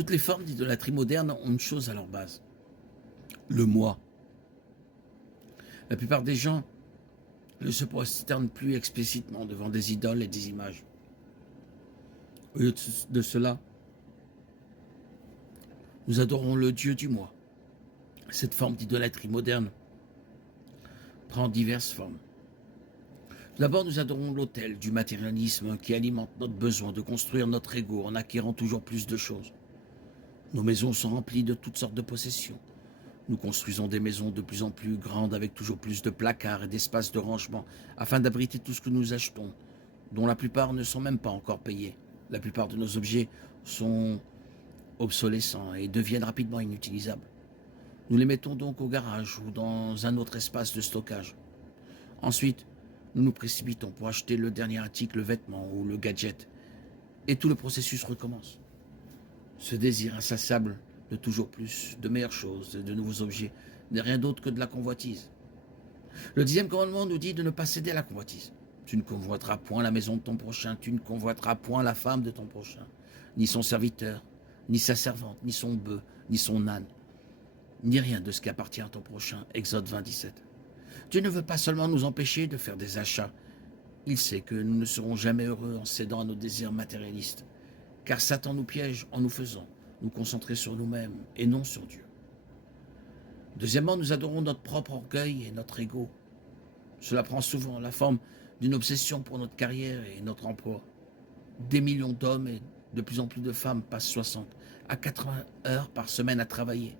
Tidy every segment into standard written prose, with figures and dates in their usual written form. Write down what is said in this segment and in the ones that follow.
Toutes les formes d'idolâtrie moderne ont une chose à leur base, le moi. La plupart des gens ne se prosternent plus explicitement devant des idoles et des images. Au lieu de cela, nous adorons le Dieu du moi. Cette forme d'idolâtrie moderne prend diverses formes. D'abord, nous adorons l'autel du matérialisme qui alimente notre besoin de construire notre ego en acquérant toujours plus de choses. Nos maisons sont remplies de toutes sortes de possessions. Nous construisons des maisons de plus en plus grandes avec toujours plus de placards et d'espaces de rangement afin d'abriter tout ce que nous achetons, dont la plupart ne sont même pas encore payés. La plupart de nos objets sont obsolescents et deviennent rapidement inutilisables. Nous les mettons donc au garage ou dans un autre espace de stockage. Ensuite, nous nous précipitons pour acheter le dernier article, le vêtement ou le gadget. Et tout le processus recommence. Ce désir insatiable de toujours plus, de meilleures choses, de nouveaux objets, n'est rien d'autre que de la convoitise. Le 10e commandement nous dit de ne pas céder à la convoitise. Tu ne convoiteras point la maison de ton prochain, tu ne convoiteras point la femme de ton prochain, ni son serviteur, ni sa servante, ni son bœuf, ni son âne, ni rien de ce qui appartient à ton prochain. Exode 20, 17. Dieu ne veut pas seulement nous empêcher de faire des achats. Il sait que nous ne serons jamais heureux en cédant à nos désirs matérialistes, car Satan nous piège en nous faisant nous concentrer sur nous-mêmes et non sur Dieu. Deuxièmement, nous adorons notre propre orgueil et notre ego. Cela prend souvent la forme d'une obsession pour notre carrière et notre emploi. Des millions d'hommes et de plus en plus de femmes passent 60 à 80 heures par semaine à travailler,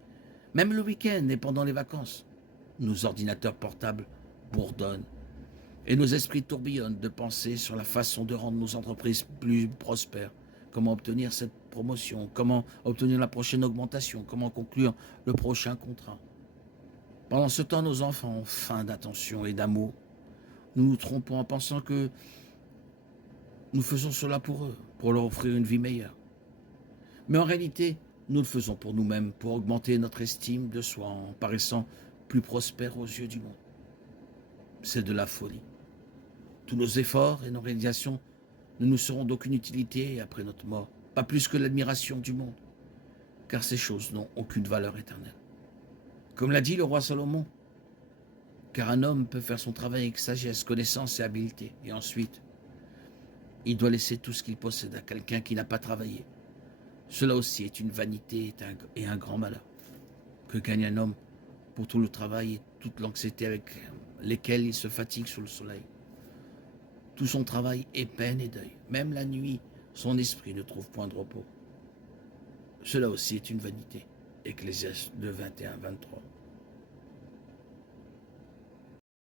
même le week-end et pendant les vacances. Nos ordinateurs portables bourdonnent et nos esprits tourbillonnent de pensées sur la façon de rendre nos entreprises plus prospères. Comment obtenir cette promotion, comment obtenir la prochaine augmentation, comment conclure le prochain contrat. Pendant ce temps, nos enfants ont faim d'attention et d'amour. Nous nous trompons en pensant que nous faisons cela pour eux, pour leur offrir une vie meilleure. Mais en réalité, nous le faisons pour nous-mêmes, pour augmenter notre estime de soi en paraissant plus prospères aux yeux du monde. C'est de la folie. Tous nos efforts et nos réalisations ne nous seront d'aucune utilité après notre mort, pas plus que l'admiration du monde, car ces choses n'ont aucune valeur éternelle. Comme l'a dit le roi Salomon, car un homme peut faire son travail avec sagesse, connaissance et habileté, et ensuite, il doit laisser tout ce qu'il possède à quelqu'un qui n'a pas travaillé. Cela aussi est une vanité et un grand malheur. Que gagne un homme pour tout le travail et toute l'anxiété avec lesquels il se fatigue sous le soleil? Tout son travail est peine et deuil. Même la nuit, son esprit ne trouve point de repos. Cela aussi est une vanité. Ecclésiaste 2, 21, 23.